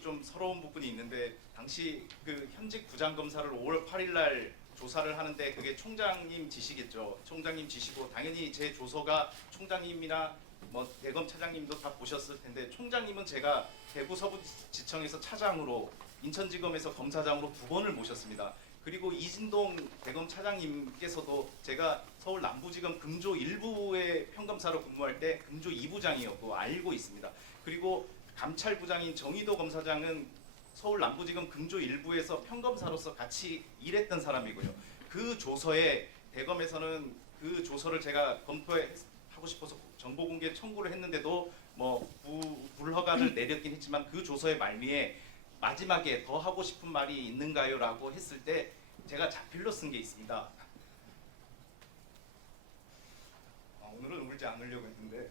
마음이 좀 서러운 부분이 있는데 당시 그 현직 부장검사를 5월 8일 날 조사를 하는데 그게 총장님 지시겠죠. 총장님 지시고 당연히 제 조서가 총장님이나 뭐 대검 차장님도 다 보셨을 텐데 총장님은 제가 대구 서부지청에서 차장으로 인천지검에서 검사장으로 2번을 모셨습니다. 그리고 이진동 대검 차장님께서도 제가 서울 남부지검 금조 1부의 평검사로 근무할 때 금조 2부장이었고 알고 있습니다. 그리고 감찰부장인 정의도 검사장은 서울 남부지검 금조 1부에서 평검사로서 같이 일했던 사람이고요. 그 조서에 대검에서는 그 조서를 제가 검토하고 싶어서 정보공개 청구를 했는데도 뭐 불허가를 내렸긴 했지만 그 조서의 말미에 마지막에 더 하고 싶은 말이 있는가요? 라고 했을 때 제가 자필로 쓴 게 있습니다. 오늘은 울지 않으려고 했는데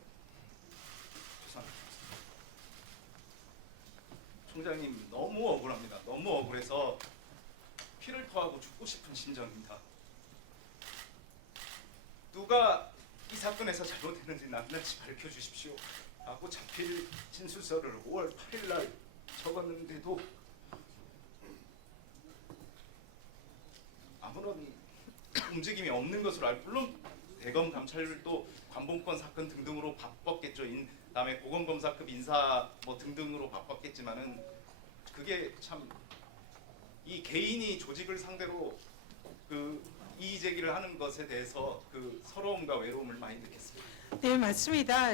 죄송합니다. 총장님 너무 억울합니다. 너무 억울해서 피를 토하고 죽고 싶은 심정입니다. 누가 이 사건에서 잘못했는지 낱낱이 밝혀주십시오 라고 자필 진술서를 5월 8일 날 적었는데도 아무런 움직임이 없는 것으로 알고, 물론 대검 감찰도 관봉권 사건 등등으로 바빴겠죠. 다음에 고검검사급 인사 뭐 등등으로 바빴겠지만은 그게 참 이 개인이 조직을 상대로 그 이의 제기를 하는 것에 대해서 그 서러움과 외로움을 많이 느꼈습니다. 네, 맞습니다.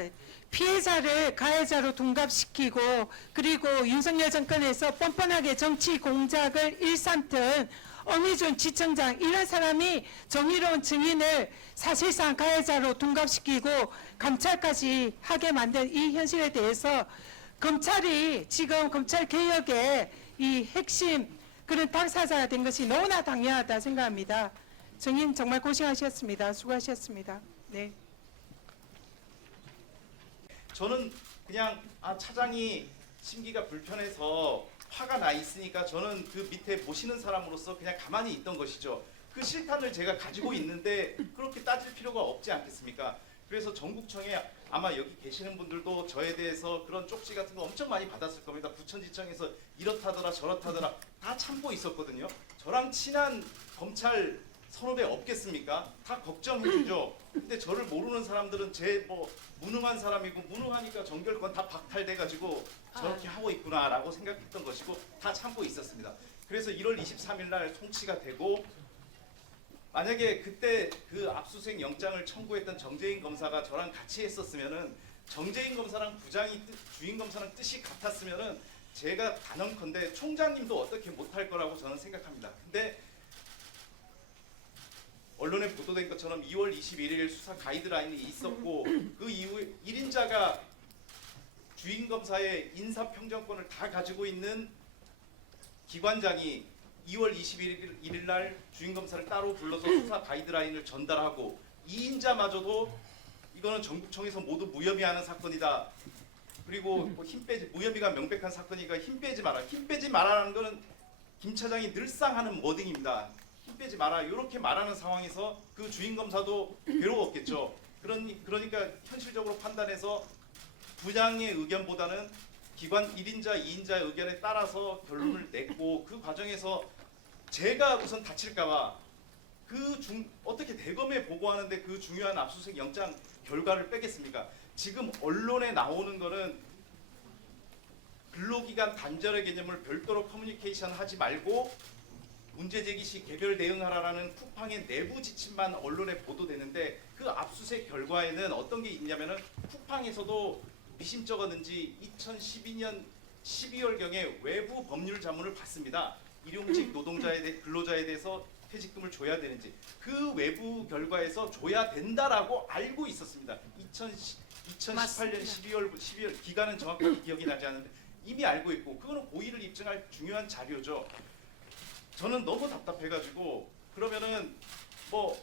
피해자를 가해자로 둔갑시키고 그리고 윤석열 정권에서 뻔뻔하게 정치 공작을 일삼던 어미준 지청장 이런 사람이 정의로운 증인을 사실상 가해자로 둔갑시키고 감찰까지 하게 만든 이 현실에 대해서 검찰이 지금 검찰 개혁의 이 핵심 그런 당사자가 된 것이 너무나 당연하다 생각합니다. 증인 정말 고생하셨습니다. 수고하셨습니다. 네. 저는 그냥 차장이 심기가 불편해서 화가 나 있으니까 저는 그 밑에 모시는 사람으로서 그냥 가만히 있던 것이죠. 그 실탄을 제가 가지고 있는데 그렇게 따질 필요가 없지 않겠습니까? 그래서 전국청에 아마 여기 계시는 분들도 저에 대해서 그런 쪽지 같은 거 엄청 많이 받았을 겁니다. 부천지청에서 이렇다더라 저렇다더라 다 참고 있었거든요. 저랑 친한 검찰 선후배 없겠습니까? 다 걱정해주죠. 근데 저를 모르는 사람들은 제 뭐 무능한 사람이고 무능하니까 정결권 다 박탈돼가지고 저렇게 하고 있구나라고 생각했던 것이고 다 참고 있었습니다. 그래서 1월 23일 날 송치가 되고 만약에 그때 그 압수수색 영장을 청구했던 정재인 검사가 저랑 같이 했었으면은 정재인 검사랑 주인 검사랑 뜻이 같았으면은 제가 단언컨대 총장님도 어떻게 못할 거라고 저는 생각합니다. 근데 언론에 보도된 것처럼 2월 21일 수사 가이드라인이 있었고 그 이후에 1인자가 주인검사의 인사평정권을 다 가지고 있는 기관장이 2월 21일 날 주인검사를 따로 불러서 수사 가이드라인을 전달하고 2인자마저도 이거는 전국청에서 모두 무혐의하는 사건이다. 그리고 뭐 무혐의가 명백한 사건이니까 힘 빼지 마라. 힘 빼지 마라는 거는 김 차장이 늘상 하는 워딩입니다. 힘 빼지 마라 이렇게 말하는 상황에서 그 주인검사도 괴로웠겠죠. 그러니까 현실적으로 판단해서 부장의 의견보다는 기관 1인자, 2인자의 의견에 따라서 결론을 냈고 그 과정에서 제가 우선 다칠까봐 어떻게 대검에 보고하는데 그 중요한 압수수색 영장 결과를 빼겠습니까? 지금 언론에 나오는 거는 근로기간 단절의 개념을 별도로 커뮤니케이션 하지 말고 문제제기 시 개별 대응하라라는 쿠팡의 내부 지침만 언론에 보도되는데 그 압수수색 결과에는 어떤 게 있냐면은 쿠팡에서도 미심쩍었는지 2012년 12월경에 외부 법률 자문을 받습니다. 일용직 근로자에 대해서 퇴직금을 줘야 되는지 그 외부 결과에서 줘야 된다라고 알고 있었습니다. 2018년 12월 기간은 정확하게 기억이 나지 않는데 이미 알고 있고 그거는 고의를 입증할 중요한 자료죠. 저는 너무 답답해가지고 그러면은 뭐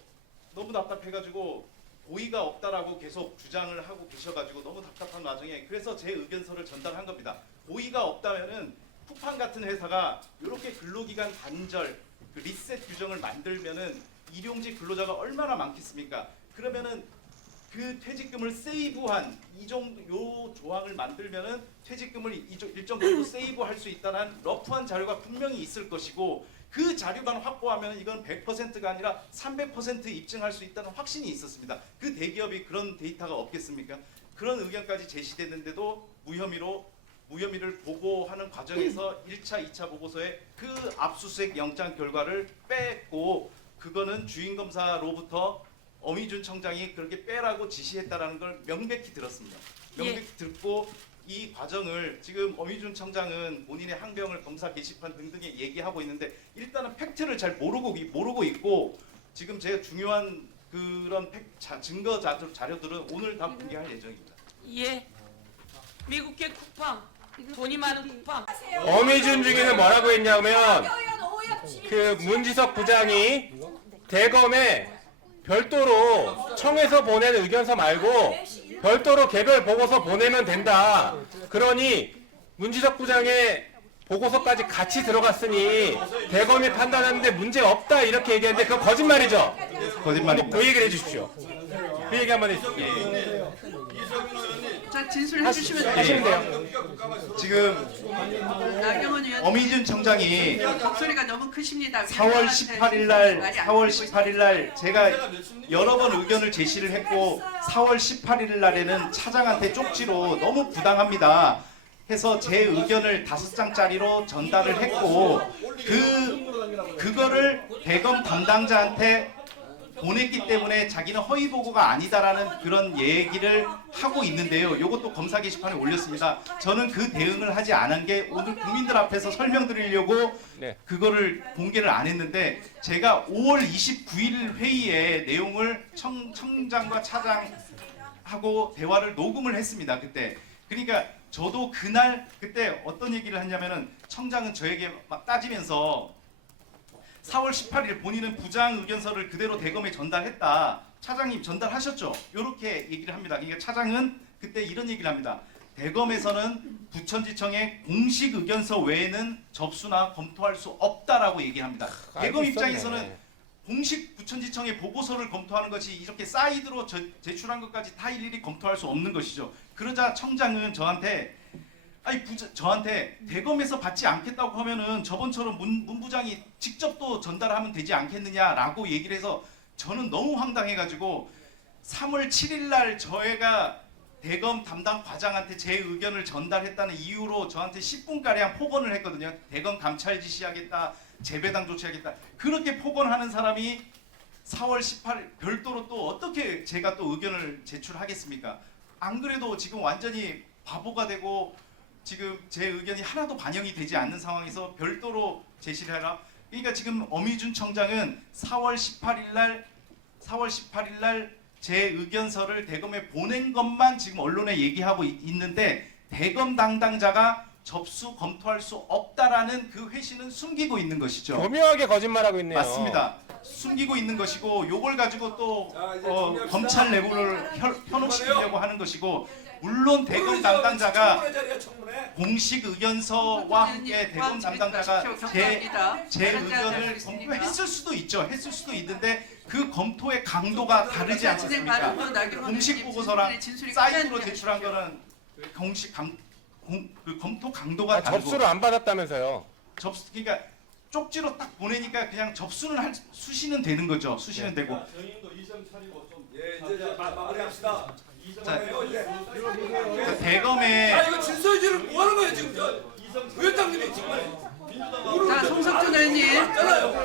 너무 답답해가지고 고의가 없다라고 계속 주장을 하고 계셔가지고 너무 답답한 와중에 그래서 제 의견서를 전달한 겁니다. 고의가 없다면은 쿠팡 같은 회사가 이렇게 근로기간 단절 그 리셋 규정을 만들면은 일용직 근로자가 얼마나 많겠습니까? 그러면은 그 퇴직금을 세이브한 이 정도 요 조항을 만들면은 퇴직금을 일정 정도 세이브할 수 있다는 러프한 자료가 분명히 있을 것이고 그 자료만 확보하면 이건 100%가 아니라 300% 입증할 수 있다는 확신이 있었습니다. 그 대기업이 그런 데이터가 없겠습니까? 그런 의견까지 제시됐는데도 무혐의를 보고하는 과정에서 1차, 2차 보고서에 그 압수수색 영장 결과를 뺐고 그거는 주임검사로부터 어미준 청장이 그렇게 빼라고 지시했다라는 걸 명백히 들었습니다. 명백히 듣고 이 과정을 지금 어미준 청장은 본인의 항변을 검사 게시판 등등에 얘기하고 있는데 일단은 팩트를 잘 모르고 있고 지금 제가 중요한 그런 증거 자료들은 오늘 다 공개할 예정입니다. 예. 미국계 쿠팡, 돈이 많은 쿠팡. 어미준 중에는 뭐라고 했냐면 그 문지석 부장이 대검에 별도로 청에서 보낸 의견서 말고 별도로 개별 보고서 보내면 된다. 그러니 문지석 부장의 보고서까지 같이 들어갔으니 대검이 판단하는데 문제 없다 이렇게 얘기했는데 그거 거짓말이죠. 거짓말입니다. 그 얘기를 해주십시오. 그 얘기 한번 해주십시오. 자, 진술해 주시면 돼요. 하시면 돼요. 지금 나경원 의원 어미준 청장이 목소리가 너무 크십니다. 4월 18일 날 제가 여러 번 의견을 제시를 했고 4월 18일 날에는 차장한테 쪽지로 너무 부당합니다 해서 제 의견을 5장짜리로 전달을 했고 그거를 대검 담당자한테 보냈기 때문에 자기는 허위 보고가 아니다라는 그런 얘기를 하고 있는데요. 이것도 검사 게시판에 올렸습니다. 저는 그 대응을 하지 않은 게 오늘 국민들 앞에서 설명드리려고 네. 그거를 공개를 안 했는데 제가 5월 29일 회의에 내용을 청장과 차장하고 대화를 녹음을 했습니다. 그때. 그러니까 저도 그때 어떤 얘기를 했냐면은 청장은 저에게 막 따지면서 4월 18일 본인은 부장 의견서를 그대로 대검에 전달했다. 차장님 전달하셨죠? 이렇게 얘기를 합니다. 그러니까 차장은 그때 이런 얘기를 합니다. 대검에서는 부천지청의 공식 의견서 외에는 접수나 검토할 수 없다라고 얘기합니다. 대검 입장에서는 공식 부천지청의 보고서를 검토하는 것이 이렇게 사이드로 제출한 것까지 다 일일이 검토할 수 없는 것이죠. 그러자 청장은 저한테 대검에서 받지 않겠다고 하면은 저번처럼 문 부장이 직접 또 전달하면 되지 않겠느냐라고 얘기를 해서 저는 너무 황당해가지고 3월 7일 날 저희가 대검 담당 과장한테 제 의견을 전달했다는 이유로 저한테 10분가량 폭언을 했거든요. 대검 감찰 지시하겠다, 재배당 조치하겠다. 그렇게 폭언하는 사람이 4월 18일 별도로 또 어떻게 제가 또 의견을 제출하겠습니까? 안 그래도 지금 완전히 바보가 되고 지금 제 의견이 하나도 반영이 되지 않는 상황에서 별도로 제시를 해라. 그러니까 지금 어미준 청장은 4월 18일 날 제 의견서를 대검에 보낸 것만 지금 언론에 얘기하고 있는데 대검 담당자가 접수 검토할 수 없다라는 그 회신은 숨기고 있는 것이죠. 교묘하게 거짓말하고 있네요. 맞습니다. 숨기고 있는 것이고 요걸 가지고 또 검찰 내부를 현혹시키려고 하는 것이고 물론 대검 담당자가 공식 의견서와 함께 대검 담당자가 제 의견을 검토했을 수도 있죠. 했을 수도 있는데 그 검토의 강도가 다르지 않습니까? 공식 보고서랑 사이드로 제출한 거는 그 검토 강도가 다르고 접수를 안 받았다면서요. 그러니까 쪽지로 딱 보내니까 그냥 접수는 수시는 되는 거죠. 수시는 되고. 이제 마무리합시다. 자, 대검에 이거 진서유지를 뭐 하는 거예요 지금? 의원장님이 정말. 자, 송석준 의원님,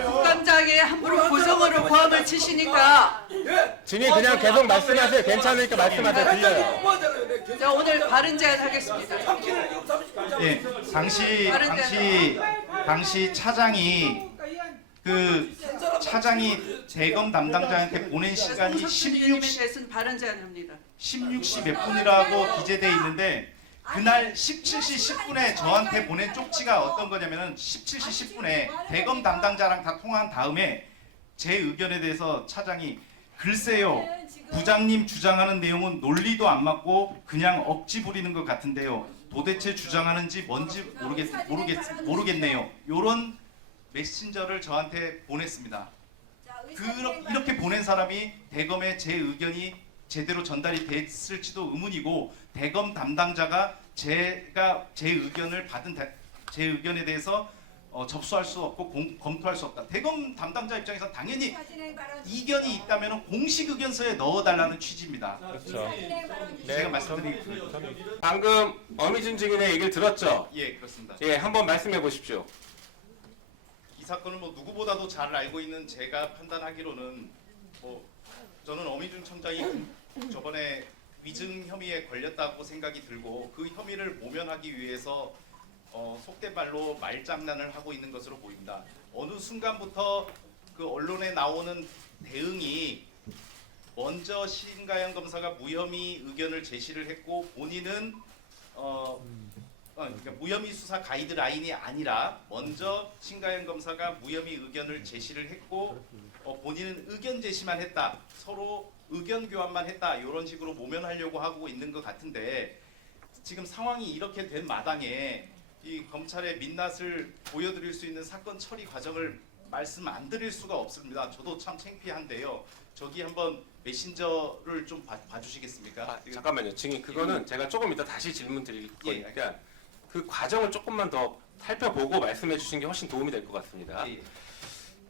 국감장에 함부로 고성어로 고함을 치시니까 진이 그냥 계속 말씀하세요. 괜찮으니까 말씀하세요. 들려요. 자, 오늘 발언 제한 하겠습니다. 예, 당시 차장이 대검 담당자한테 보낸 시간이 송석준 의원님에 대해서는 발언 제한합니다. 16시 몇 분이라고 기재돼 있는데 그날 17시 10분에 저한테 보낸 쪽지가 어떤 거냐면은 17시 10분에 대검 담당자랑 다 통화한 다음에 제 의견에 대해서 차장이 글쎄요 부장님 주장하는 내용은 논리도 안 맞고 그냥 억지 부리는 것 같은데요 도대체 주장하는지 뭔지 모르겠네요 요런 메신저를 저한테 보냈습니다. 이렇게 보낸 사람이 대검에 제 의견이 제대로 전달이 됐을지도 의문이고 대검 담당자가 제 의견을 제 의견에 대해서 접수할 수 없고 검토할 수 없다. 대검 담당자 입장에서 당연히 이견이 있다면 공식 의견서에 넣어달라는 취지입니다. 그렇죠. 제가 말씀드린 방금 어미준 증인의 얘기를 들었죠? 예, 그렇습니다. 예, 한번 말씀해 보십시오. 이 사건을 뭐 누구보다도 잘 알고 있는 제가 판단하기로는 저는 어미준 청장이 저번에 위증 혐의에 걸렸다고 생각이 들고 그 혐의를 모면하기 위해서 속된 말로 말장난을 하고 있는 것으로 보입니다. 어느 순간부터 그 언론에 나오는 대응이 먼저 신가영 검사가 무혐의 의견을 제시를 했고 본인은 그러니까 무혐의 수사 가이드라인이 아니라 먼저 신가영 검사가 무혐의 의견을 제시를 했고 본인은 의견 제시만 했다. 서로 의견 교환만 했다. 이런 식으로 모면하려고 하고 있는 것 같은데 지금 상황이 이렇게 된 마당에 이 검찰의 민낯을 보여드릴 수 있는 사건 처리 과정을 말씀 안 드릴 수가 없습니다. 저도 참 창피한데요. 저기 한번 메신저를 좀 봐주시겠습니까? 지금 잠깐만요. 증인 그거는 제가 조금 이따 다시 질문 드릴 예, 거니까 그 과정을 조금만 더 살펴보고 말씀해 주신 게 훨씬 도움이 될 것 같습니다. 예,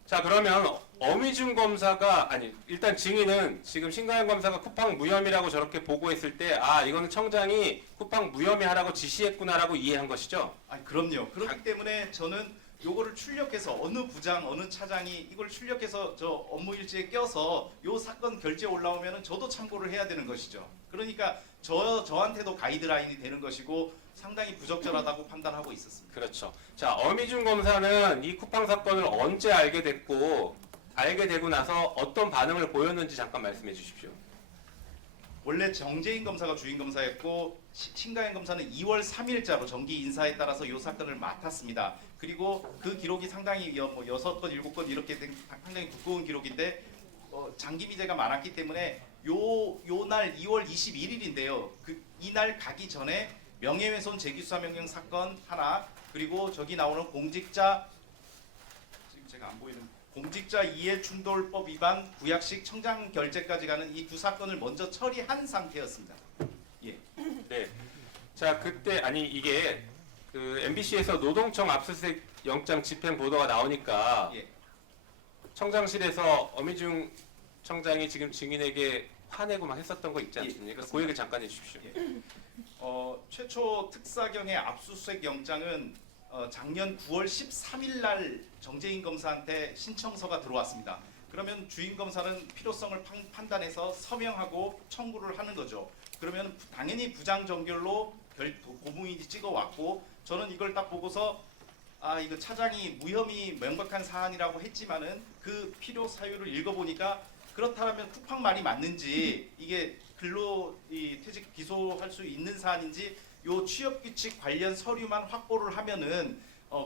자, 그러면 어미준 검사가 일단 증인은 지금 신가영 검사가 쿠팡 무혐의라고 저렇게 보고했을 때 이거는 청장이 쿠팡 무혐의하라고 지시했구나라고 이해한 것이죠? 그럼요. 그렇기 때문에 저는 요거를 출력해서 어느 부장, 어느 차장이 이걸 출력해서 저 업무 일지에 껴서 요 사건 결제 올라오면은 저도 참고를 해야 되는 것이죠. 그러니까 저한테도 가이드라인이 되는 것이고 상당히 부적절하다고 판단하고 있었습니다. 그렇죠. 자, 어미준 검사는 이 쿠팡 사건을 언제 알게 됐고 알게 되고 나서 어떤 반응을 보였는지 잠깐 말씀해 주십시오. 원래 정재인 검사가 주임 검사였고 신가영 검사는 2월 3일자로 정기 인사에 따라서 이 사건을 맡았습니다. 그리고 그 기록이 상당히 6건, 7건 이렇게 된 상당히 두꺼운 기록인데 장기 미제가 많았기 때문에 요 날 2월 21일인데요. 이날 가기 전에 명예훼손 재기수사 명령 사건 하나 그리고 저기 나오는 공직자 지금 제가 안 보이는 공직자 이해충돌법 위반 구약식 청장 결재까지 가는 이 두 사건을 먼저 처리한 상태였습니다. 예. 네. 자, 그때 이게 그 MBC에서 노동청 압수수색 영장 집행 보도가 나오니까 예. 청장실에서 어미중 청장이 지금 증인에게 화내고 막 했었던 거 있지 않습니까? 예, 그 얘기 잠깐 해주십시오. 예. 최초 특사경의 압수수색 영장은 작년 9월 13일 날 정재인 검사한테 신청서가 들어왔습니다. 그러면 주임 검사는 필요성을 판단해서 서명하고 청구를 하는 거죠. 그러면 당연히 부장 정결로 고무인이 찍어왔고 저는 이걸 딱 보고서 이거 차장이 무혐의 명백한 사안이라고 했지만은 그 필요 사유를 읽어보니까 그렇다면 쿠팡 말이 맞는지 이게 근로 퇴직 기소할 수 있는 사안인지 요 취업규칙 관련 서류만 확보를 하면은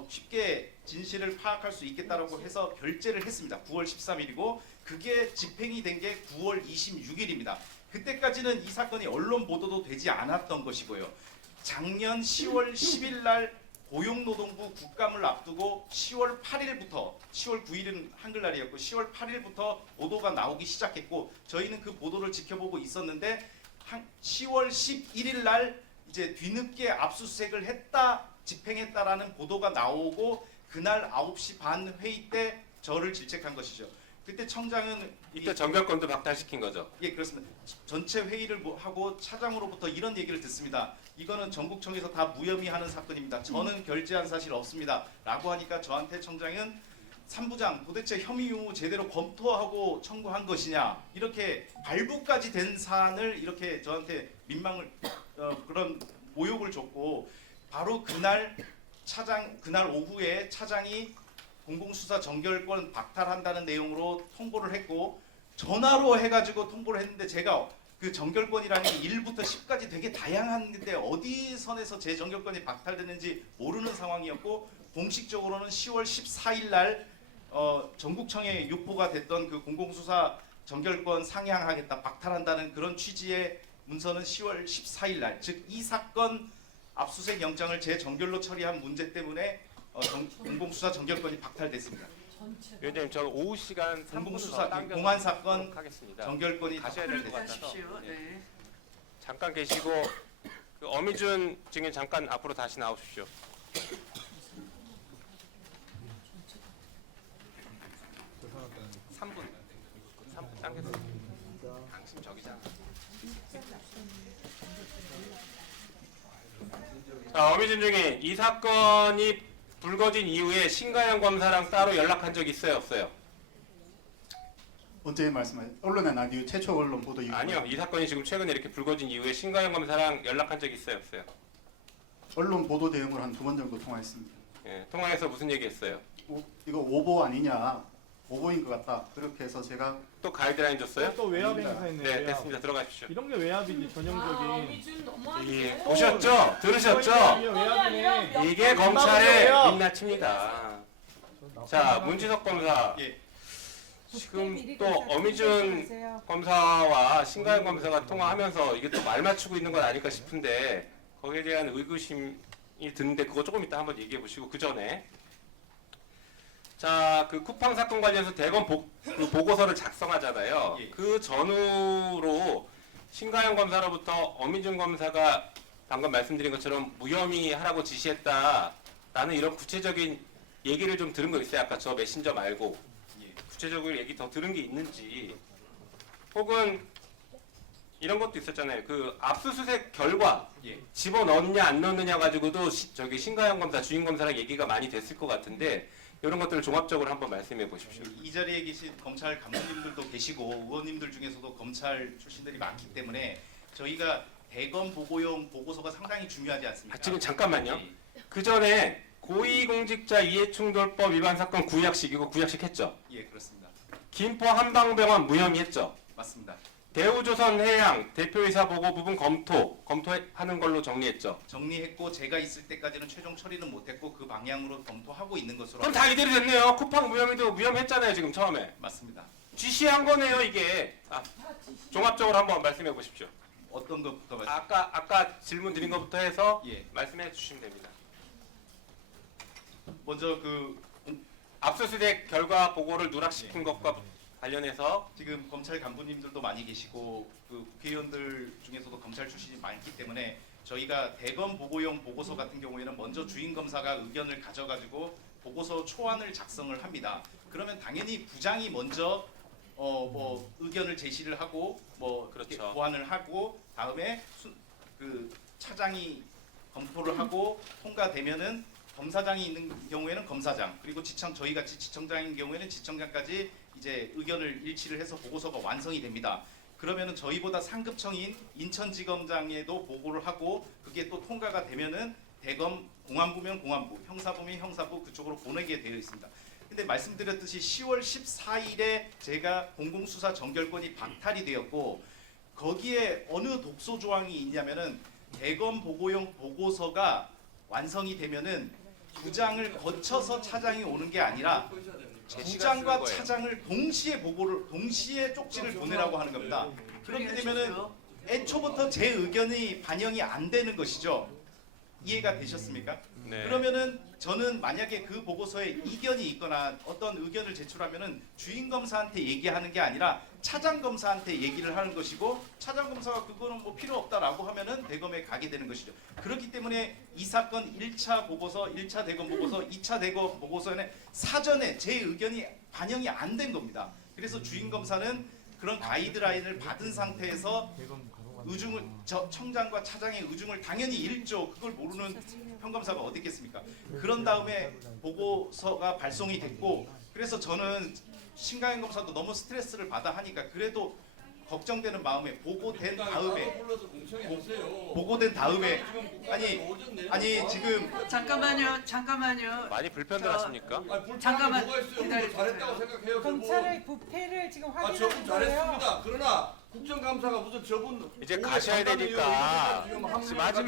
쉽게 진실을 파악할 수 있겠다라고 해서 결재를 했습니다. 9월 13일이고 그게 집행이 된 게 9월 26일입니다. 그때까지는 이 사건이 언론 보도도 되지 않았던 것이고요. 작년 10월 10일 날 고용노동부 국감을 앞두고 10월 8일부터 10월 9일은 한글날이었고 10월 8일부터 보도가 나오기 시작했고 저희는 그 보도를 지켜보고 있었는데 10월 11일 날 이제 뒤늦게 압수수색을 했다 집행했다라는 보도가 나오고 그날 9시 반 회의 때 저를 질책한 것이죠. 그때 청장은 이때 정결권도 박탈시킨 거죠. 예, 그렇습니다. 전체 회의를 하고 차장으로부터 이런 얘기를 듣습니다. 이거는 전국청에서 다 무혐의하는 사건입니다. 저는 결재한 사실 없습니다. 라고 하니까 저한테 청장은 3부장 도대체 혐의 유무 제대로 검토하고 청구한 것이냐 이렇게 발부까지 된 사안을 이렇게 저한테 민망을 그런 모욕을 줬고 바로 그날 오후에 차장이 공공수사 정결권 박탈한다는 내용으로 통보를 했고 전화로 해가지고 통보를 했는데 제가 그 정결권이라는 게 1부터 10까지 되게 다양한데 어디 선에서 제 정결권이 박탈됐는지 모르는 상황이었고 공식적으로는 10월 14일 날 전국청에 유포가 됐던 그 공공수사 정결권 상향하겠다 박탈한다는 그런 취지의 문서는 10월 14일 날 즉 이 사건 압수수색 영장을 제 정결로 처리한 문제 때문에 공공수사 정결권이 박탈됐습니다. 위원장님 저 오후 시간 3분 공공수사 더 당겨서 공안 사건 하도록 하겠습니다. 정결권이 가셔야 될 것 그렇게 같아서 하십시오. 예. 네. 잠깐 계시고 그 어미준 증인 잠깐 앞으로 다시 나오십시오. 3분 당겼어. 당신 저기잖아. 자, 어미준 증인 이 사건이 불거진 이후에 신가영 검사랑 따로 연락한 적 있어요, 없어요? 언제 말씀하세요? 언론에 난 이후 최초 언론 보도 이후 아니요, 이 사건이 지금 최근에 이렇게 불거진 이후에 신가영 검사랑 연락한 적 있어요, 없어요? 언론 보도 대응으로 한 2번 정도 통화했습니다. 예, 통화해서 무슨 얘기했어요? 이거 오보 아니냐, 오보인 것 같다. 그렇게 해서 제가 또 가이드라인 줬어요? 또 외압 행사했네요. 네, 외압. 됐습니다. 들어가십시오. 이런 게 외압이지 아, 전형적인. 어미준 너무하네. 예, 보셨죠? 들으셨죠? 외압이네. 이게 검찰의 민낯입니다. 자, 문지석 검사. 예. 지금 또 어미준 검사와 신가영 검사가 통화하면서 이게 또 말 맞추고 있는 건 아닐까 싶은데 거기에 대한 의구심이 드는데 그거 조금 이따 한번 얘기해 보시고 그 전에 자, 그 쿠팡 사건 관련해서 대검 그 보고서를 작성하잖아요. 예. 그 전후로 신가영 검사로부터 어미준 검사가 방금 말씀드린 것처럼 무혐의 하라고 지시했다라는 이런 구체적인 얘기를 좀 들은 거 있어요? 아까 저 메신저 말고 예. 구체적으로 얘기 더 들은 게 있는지 혹은 이런 것도 있었잖아요. 그 압수수색 결과 예. 집어넣느냐 안 넣느냐 가지고도 저기 신가영 검사, 주임 검사랑 얘기가 많이 됐을 것 같은데 이런 것들을 종합적으로 한번 말씀해 보십시오. 이 자리에 계신 검찰 간부님들도 계시고 의원님들 중에서도 검찰 출신들이 많기 때문에 저희가 대검 보고용 보고서가 상당히 중요하지 않습니까? 지금 잠깐만요. 예, 그 전에 고위공직자 이해충돌법 위반 사건 구약식 이거 구약식 했죠. 예, 그렇습니다. 김포 한방병원 무혐의 했죠. 맞습니다. 대우조선해양 대표이사 보고 부분 검토하는 걸로 정리했죠. 정리했고 제가 있을 때까지는 최종 처리는 못했고 그 방향으로 검토하고 있는 것으로 그럼 다 이대로 됐네요. 쿠팡 무혐의도 무혐의했잖아요 지금 처음에. 맞습니다. 지시한 거네요 이게. 아, 종합적으로 한번 말씀해 보십시오. 어떤 것부터 말씀? 아까 질문 드린 것부터 해서 예. 말씀해 주시면 됩니다. 먼저 그 압수수색 결과 보고를 누락시킨 것과 관련해서 지금 검찰 간부님들도 많이 계시고 그 국회의원들 중에서도 검찰 출신이 많기 때문에 저희가 대검 보고용 보고서 같은 경우에는 먼저 주임 검사가 의견을 가져가지고 보고서 초안을 작성을 합니다. 그러면 당연히 부장이 먼저 뭐 의견을 제시를 하고 뭐 이렇게 그렇죠. 보완을 하고 다음에 그 차장이 검토를 하고 통과되면은 검사장이 있는 경우에는 검사장 그리고 저희 같이 지청장인 경우에는 지청장까지 이제 의견을 일치를 해서 보고서가 완성이 됩니다. 그러면은 저희보다 상급청인 인천지검장에도 보고를 하고 그게 또 통과가 되면은 대검 공안부면 공안부, 형사부면 형사부 그쪽으로 보내게 되어 있습니다. 근데 말씀드렸듯이 10월 14일에 제가 공공수사 정결권이 박탈이 되었고 거기에 어느 독소 조항이 있냐면은 대검 보고용 보고서가 완성이 되면은 부장을 거쳐서 차장이 오는 게 아니라 부장과 차장을 동시에 쪽지를 보내라고 하는 겁니다. 그렇게 되면은 애초부터 제 의견이 반영이 안 되는 것이죠. 이해가 되셨습니까? 네. 그러면은 저는 만약에 그 보고서에 이견이 있거나 어떤 의견을 제출하면은 주임 검사한테 얘기하는 게 아니라 차장 검사한테 얘기를 하는 것이고 차장 검사가 그거는 뭐 필요 없다라고 하면은 대검에 가게 되는 것이죠. 그렇기 때문에 이 사건 1차 보고서, 1차 대검 보고서, 2차 대검 보고서에는 사전에 제 의견이 반영이 안 된 겁니다. 그래서 주임 검사는 그런 가이드라인을 받은 상태에서 의중을 청장과 차장의 의중을 당연히 읽죠. 그걸 모르는 평검사가 어디 있겠습니까? 그런 다음에 보고서가 발송이 됐고 그래서 저는 신가영 검사도 너무 스트레스를 받아 하니까 그래도 걱정되는 마음에 보고된 다음에 아니 지금 잠깐만요. 많이 불편들 하십니까? 잠깐만 기다려. 잘했다고 생각해요. 검찰의 부패를 지금 저분 확인하는 거예요. 잘했습니다. 그러나 국정감사가 무슨 저분 이제 가셔야 되니까 마지막